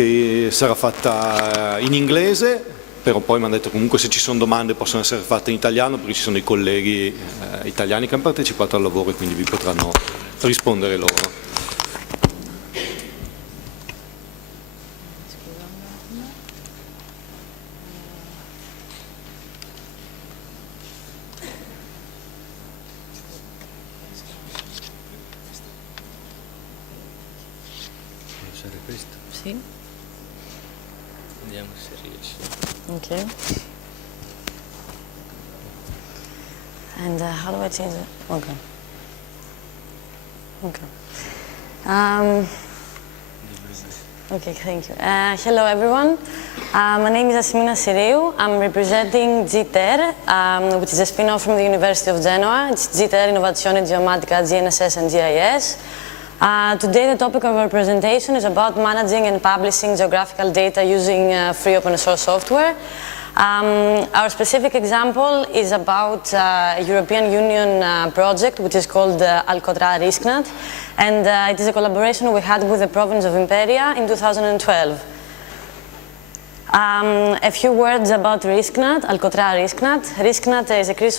che sarà fatta in inglese, però poi mi hanno detto comunque se ci sono domande possono essere fatte in italiano, perché ci sono i colleghi italiani che hanno partecipato al lavoro e quindi vi potranno rispondere loro. Sì. Vediamo se riesci. Okay. And how do I change it? Okay. Okay. Okay, thank you. Hello everyone. My name is A.Syriou. I'm representing GTER, which is a spin-off from the University of Genoa. It's GTER Innovazione Geomatica, GNSS and GIS. Today the topic of our presentation is about managing and publishing geographical data using free open source software. Our specific example is about a European Union project which is called Alcotra-RiskNat, and it is a collaboration we had with the province of Imperia in 2012. A few words about RiskNat, Alcotra-RiskNat. RiskNat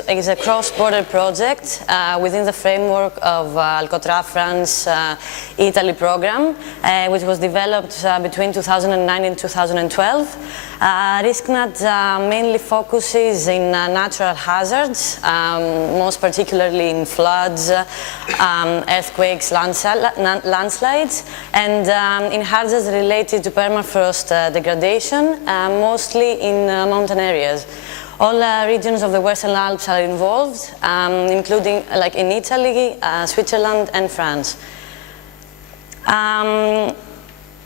is a cross-border project within the framework of Alcotra France Italy program, which was developed between 2009 and 2012. RiskNat mainly focuses in natural hazards, most particularly in floods, earthquakes, landslides, and in hazards related to permafrost degradation, mostly in mountain areas. All regions of the Western Alps are involved, including like in Italy, Switzerland and France.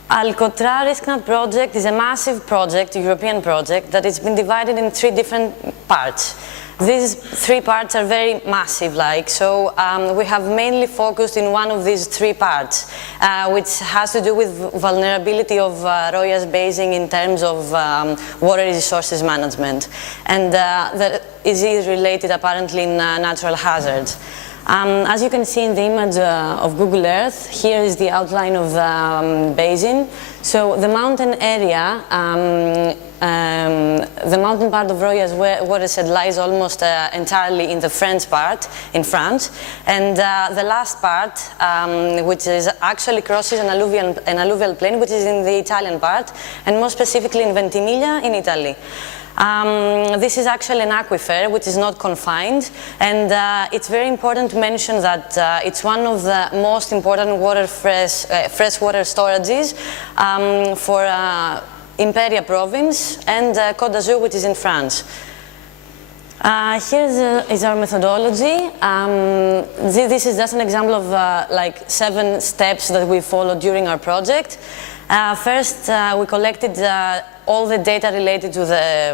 Alcotra-RiskNat project is a massive project, a European project, that has been divided in 3 different parts. These 3 parts are very massive, so we have mainly focused in one of these 3 parts, which has to do with vulnerability of Roya's basin in terms of water resources management, and that is related apparently in natural hazards. As you can see in the image of Google Earth, here is the outline of the basin. So the mountain area, the mountain part of Roya's watershed lies almost entirely in the French part, in France, and the last part, which is actually crosses an alluvial plain, which is in the Italian part, and more specifically in Ventimiglia in Italy. This is actually an aquifer which is not confined, and it's very important to mention that it's one of the most important freshwater storages for Imperia province and Côte d'Azur, which is in France. Here is our methodology. This is just an example of like 7 steps that we followed during our project. First, we collected all the data related to the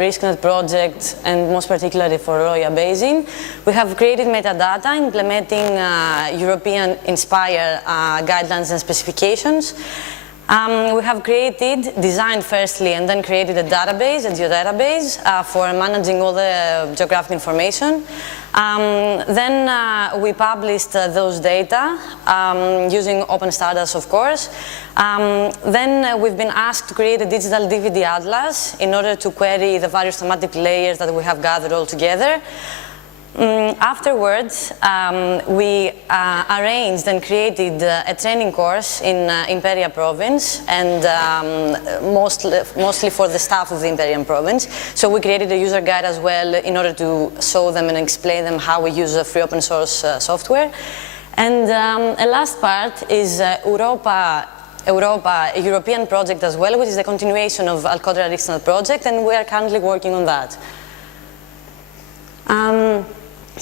RiskNat project, and most particularly for Roya Basin. We have created metadata implementing European Inspire guidelines and specifications. We have designed firstly, and then created a database, a geodatabase, for managing all the geographic information. Then we published those data using open standards, of course. Then we've been asked to create a digital DVD atlas in order to query the various thematic layers that we have gathered all together. Afterwards, we arranged and created a training course in Imperia province, and mostly for the staff of the Imperian province. So we created a user guide as well in order to show them and explain them how we use free open source software. And a last part is Europa, a European project as well, which is the continuation of Alcotra-RiskNat project, and we are currently working on that.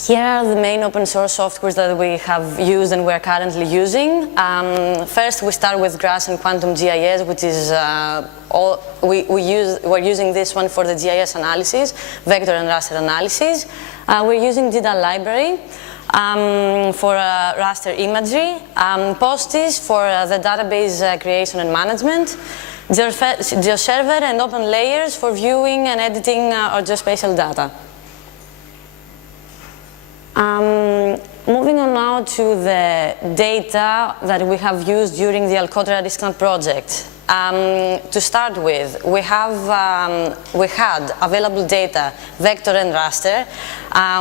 Here are the main open source softwares that we have used and we are currently using. First, we start with GRASS and Quantum GIS, which is we're using this one for the GIS analysis, vector and raster analysis. We're using GDAL library for raster imagery, POSTIS for the database creation and management, GeoServer and Open Layers for viewing and editing our geospatial data. Moving on now to the data that we have used during the Alcotra-RiskNat project. To start with, we had available data, vector and raster,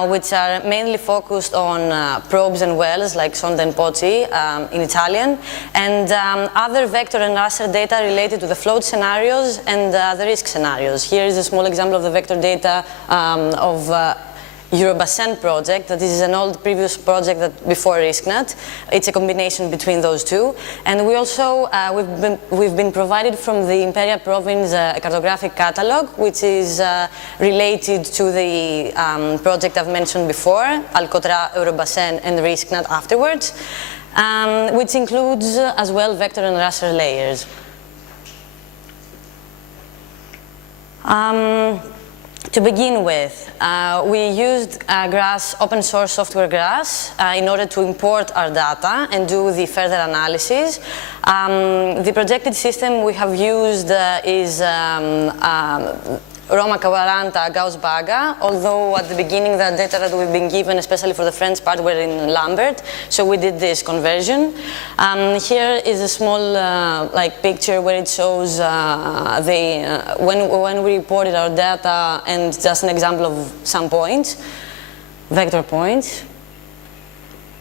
which are mainly focused on probes and wells, like sonde and pozzi in Italian, and other vector and raster data related to the float scenarios and the risk scenarios. Here is a small example of the vector data of Eurobassin project. That is an old previous project that before RiskNat. It's a combination between those two. And we also, we've been provided from the Imperia province a cartographic catalog, which is related to the project I've mentioned before, Alcotra, Eurobassin, and RiskNat afterwards, which includes as well vector and raster layers. To begin with, we used GRASS, open source software GRASS, in order to import our data and do the further analysis. The projected system we have used is Roma 40 Gauss-Baga, although at the beginning the data that we've been given, especially for the French part, were in Lambert, so we did this conversion. Here is a small picture where it shows when we reported our data, and just an example of some points, vector points.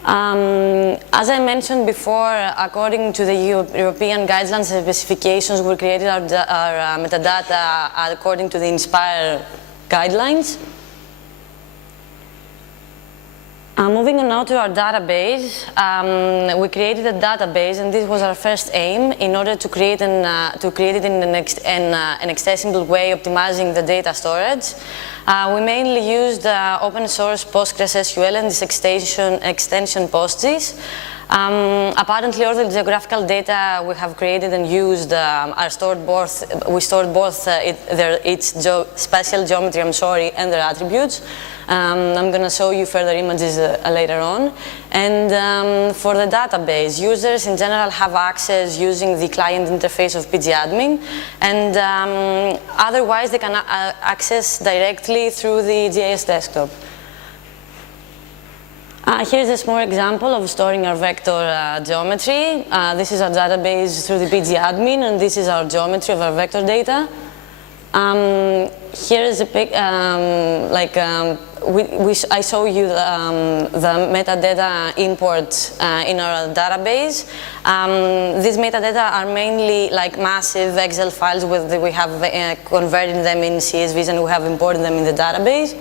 As I mentioned before, according to the European guidelines and specifications, we created our metadata according to the INSPIRE guidelines. Moving on now to our database, we created a database, and this was our first aim in order to create it in an extensible way, optimizing the data storage. We mainly used open source PostgreSQL and this extension PostGIS. Apparently all the geographical data we have created and used are stored we stored both its spatial geometry, and their attributes. I'm going to show you further images later on. And for the database, users in general have access using the client interface of pgadmin, and otherwise they can access directly through the GIS desktop. Here's a small example of storing our vector geometry. This is our database through the pgadmin, and this is our geometry of our vector data. Here is a pic, I show you the metadata import in our database. These metadata are mainly like massive Excel files with we have converted them in CSVs and we have imported them in the database.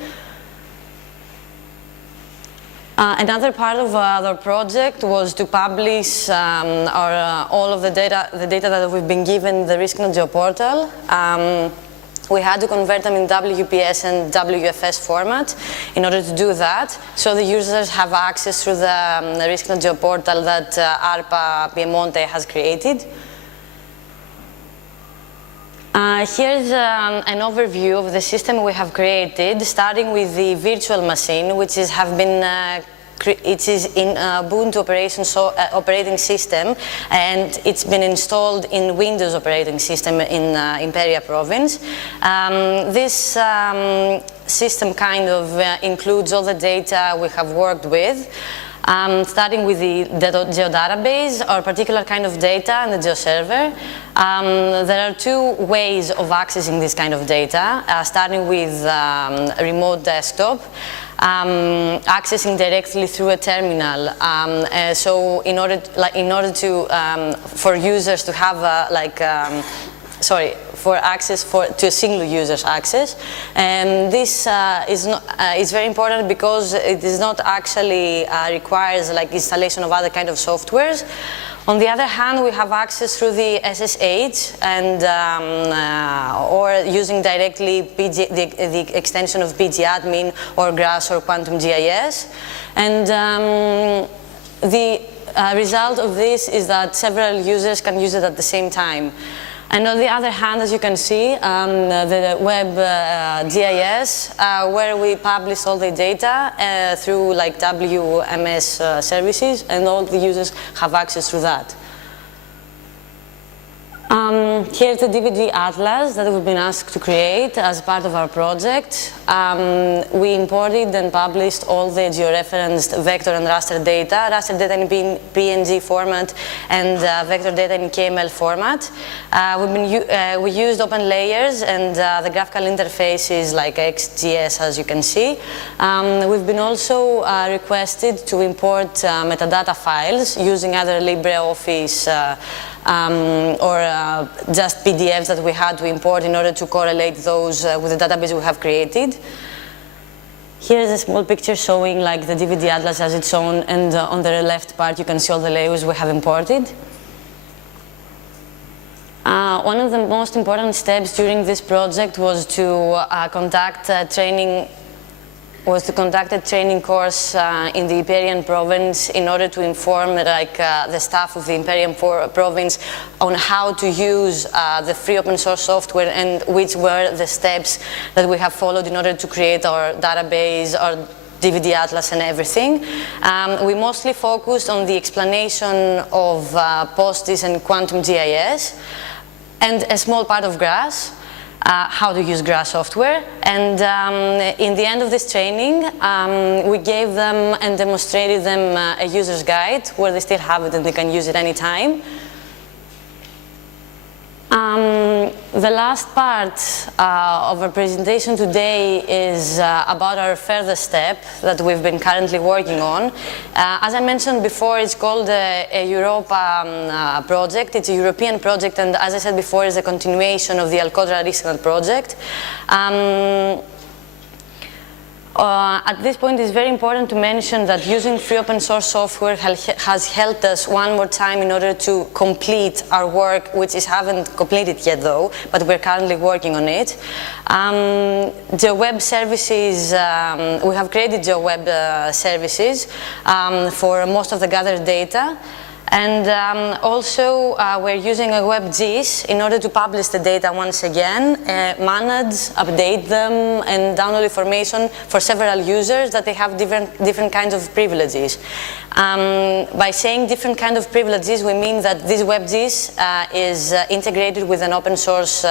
Another part of our project was to publish all of the data that we've been given the RiskNat GeoPortal. We had to convert them in WPS and WFS format in order to do that, so the users have access through the RiskNat GeoPortal that ARPA Piemonte has created. Here's an overview of the system we have created, starting with the virtual machine, which is it is in Ubuntu operating system, and it's been installed in Windows operating system in Imperia province. This system kind of includes all the data we have worked with. Starting with the geodatabase, or particular kind of data, and the geoserver. There are two ways of accessing this kind of data, starting with remote desktop, accessing directly through a terminal. So in order to for users to have for access to a single user's access, and this is very important because it is not actually requires like installation of other kind of softwares. On the other hand, we have access through the SSH and or using directly the extension of pgadmin or GRASS or Quantum GIS, and the result of this is that several users can use it at the same time. And on the other hand, as you can see, the web GIS, where we publish all the data through like WMS services, and all the users have access through that. Here's the DVD atlas that we've been asked to create as part of our project. We imported and published all the georeferenced vector and raster data in PNG format and vector data in KML format. We used open layers and the graphical interfaces like XGS, as you can see. We've been also requested to import metadata files using either LibreOffice or just PDFs that we had to import in order to correlate those with the database we have created. Here's a small picture showing like the DVD atlas as it's shown, and on the left part you can see all the layers we have imported. One of the most important steps during this project was to conduct a training course in the Imperian province in order to inform the staff of the Imperian province on how to use the free open source software and which were the steps that we have followed in order to create our database, our DVD atlas and everything. We mostly focused on the explanation of POSTIS and Quantum GIS and a small part of GRASS. How to use GRASS software, and in the end of this training we gave them and demonstrated them a user's guide where they still have it and they can use it anytime. The last part of our presentation today is about our further step that we've been currently working on. As I mentioned before, it's called a Europa project. It's a European project, and as I said before, it's a continuation of the Alcotra-RiskNat project. At this point, it's very important to mention that using free open source software has helped us one more time in order to complete our work, which haven't completed yet though, but we're currently working on it. The web services, we have created the web services for most of the gathered data. And also we're using a WebGIS in order to publish the data once again, manage, update them and download information for several users that they have different kinds of privileges. By saying different kind of privileges, we mean that this WebGIS is integrated with an open source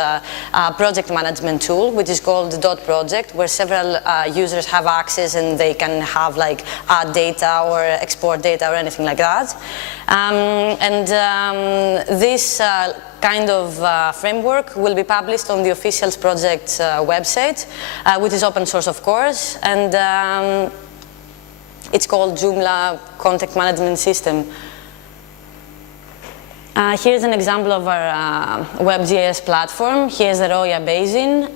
project management tool, which is called .project, where several users have access and they can have like add data or export data or anything like that. This kind of framework will be published on the official project website, which is open source of course, and it's called Joomla Contact Management System. Here's an example of our WebGIS platform. Here's the Roya Basin.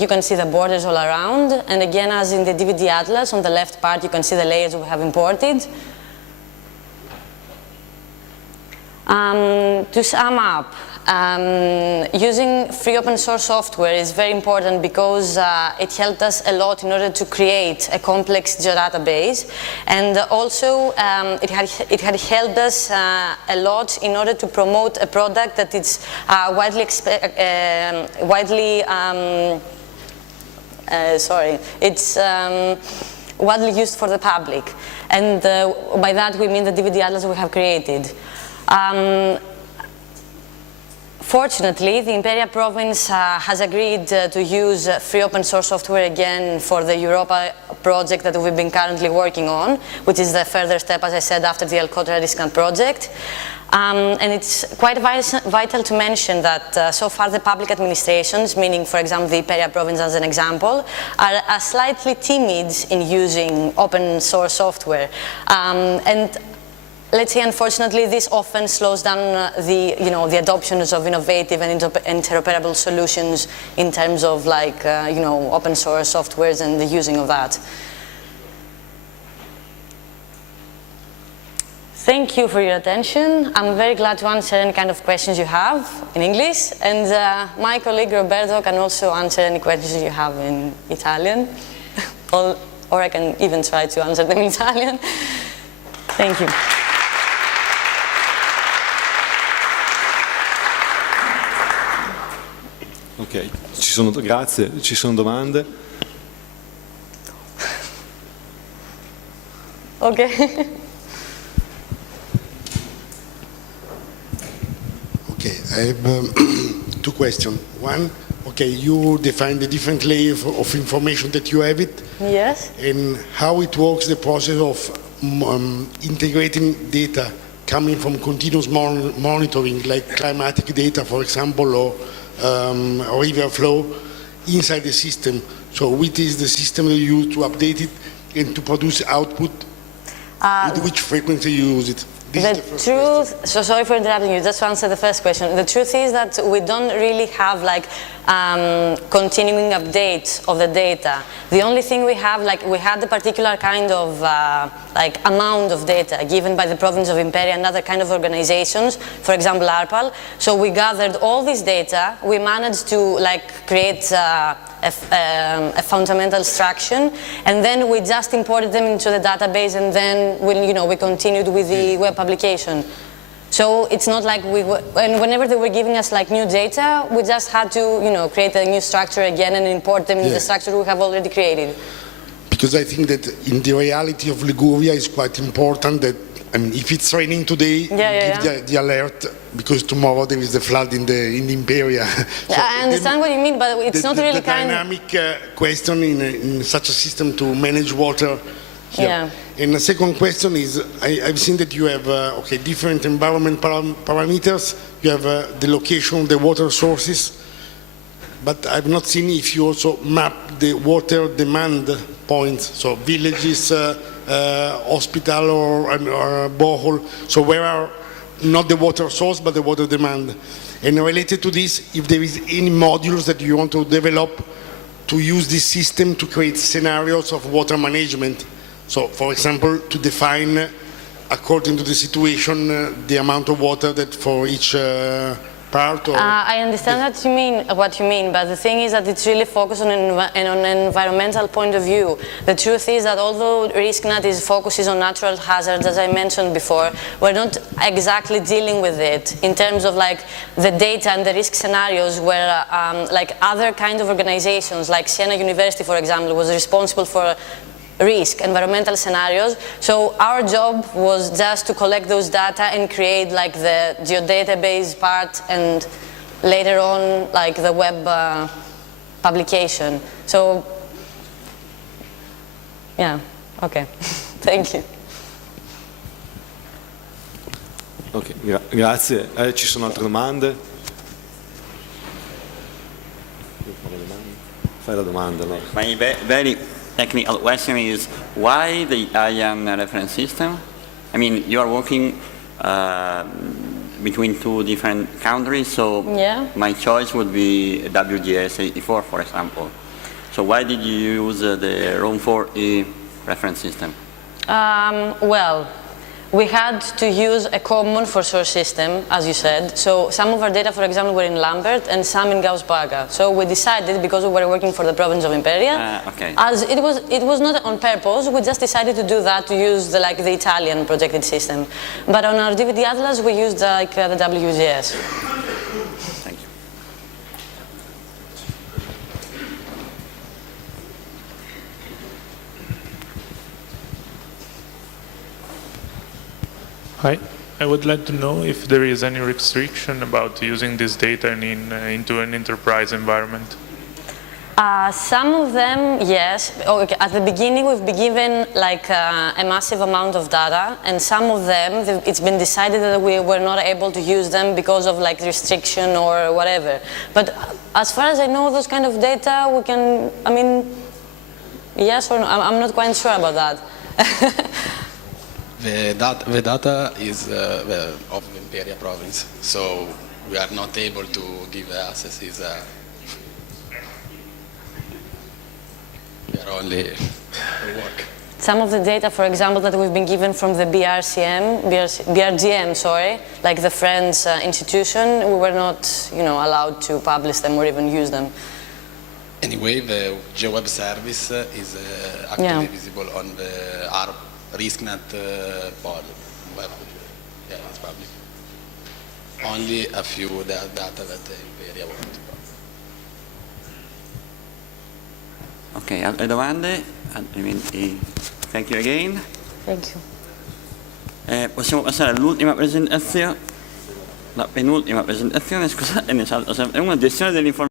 You can see the borders all around, and again, as in the DVD atlas, on the left part you can see the layers we have imported. To sum up, using free open source software is very important because it helped us a lot in order to create a complex geodatabase, and also it had helped us a lot in order to promote a product that is widely used for the public, and by that we mean the DVD atlas we have created. Fortunately, the Imperia province has agreed to use free open source software again for the Europa project that we've been currently working on, which is the further step, as I said, after the Alcotra-RiskNat project. And it's quite vital to mention that so far the public administrations, meaning for example the Imperia province as an example, are slightly timid in using open source software. And let's say, unfortunately, this often slows down the adoption of innovative and interoperable solutions in terms of like, open source softwares and the using of that. Thank you for your attention. I'm very glad to answer any kind of questions you have in English, and my colleague Roberto can also answer any questions you have in Italian, or I can even try to answer them in Italian. Thank you. Ok, grazie, ci sono domande? Ok. Okay, I have two questions. One, okay, you define the different layers of information that you have it, Yes. and how it works, the process of integrating data coming from continuous monitoring, like climatic data, for example, or river flow inside the system. So what is the system that you use to update it and to produce output? With which frequency you use it? The truth, so sorry for interrupting you, just to answer the first question. The truth is that we don't really have like continuing updates of the data. The only thing we have, like we had a particular kind of like amount of data given by the Province of Imperia and other kind of organizations, for example ARPAL. So we gathered all this data, we managed to like create a fundamental structure, and then we just imported them into the database, and then we continued with the web publication. So it's not like whenever they were giving us like new data, we just had to create a new structure again and import them in the structure we have already created. Because I think that in the reality of Liguria it's quite important that, I mean, if it's raining today, give the alert, because tomorrow there is a flood in the Imperia. So I understand what you mean, but it's not really the dynamic question in such a system to manage water here. Yeah. And the second question is, I've seen that you have different environment parameters. You have the location of the water sources, but I've not seen if you also map the water demand points, so villages, hospital or borehole, so where are not the water source but the water demand. And related to this, if there is any modules that you want to develop to use this system to create scenarios of water management. So for example, to define according to the situation the amount of water that for each part. Or I understand what you mean, but the thing is that it's really focused on an environmental point of view. The truth is that although RiskNat focuses on natural hazards, as I mentioned before, we're not exactly dealing with it in terms of like the data and the risk scenarios where like other kind of organizations, like Siena University, for example, was responsible for risk, environmental scenarios. So our job was just to collect those data and create like the geodatabase part and later on like the web publication. So yeah, okay, thank you. Ok, grazie. Ci sono altre domande? Fai la domanda. No? My very technical question is, why the IAM reference system? I mean, you are working between two different countries, so my choice would be WGS 84, for example. So why did you use the Rome 4E reference system? Well, we had to use a common for source system, as you said. So some of our data, for example, were in Lambert and some in Gauss-Baga. So we decided, because we were working for the Province of Imperia, as it was not on purpose, we just decided to do that, to use the Italian projected system. But on our DVD Atlas, we used the WGS. Thank you. Hi, I would like to know if there is any restriction about using this data into an enterprise environment. Some of them, yes. Okay. At the beginning, we've been given like a massive amount of data, and some of them, it's been decided that we were not able to use them because of like restriction or whatever. But as far as I know, those kind of data, we can, I mean, yes or no, I'm not quite sure about that. The data is of Imperia province, so we are not able to give access. We are only work. Some of the data, for example, that we've been given from the BRGM, sorry, like the Friends institution, we were not, allowed to publish them or even use them. Anyway, the GeoWeb service is actually visible on the R.Risknat pod web. Yeah, it's public. Only a few data that Imperia wants. Ok, altre domande? Altrimenti, thank you again. Thank you. Possiamo passare all'ultima presentazione. La penultima presentazione, scusa, è una gestione dell'informazione.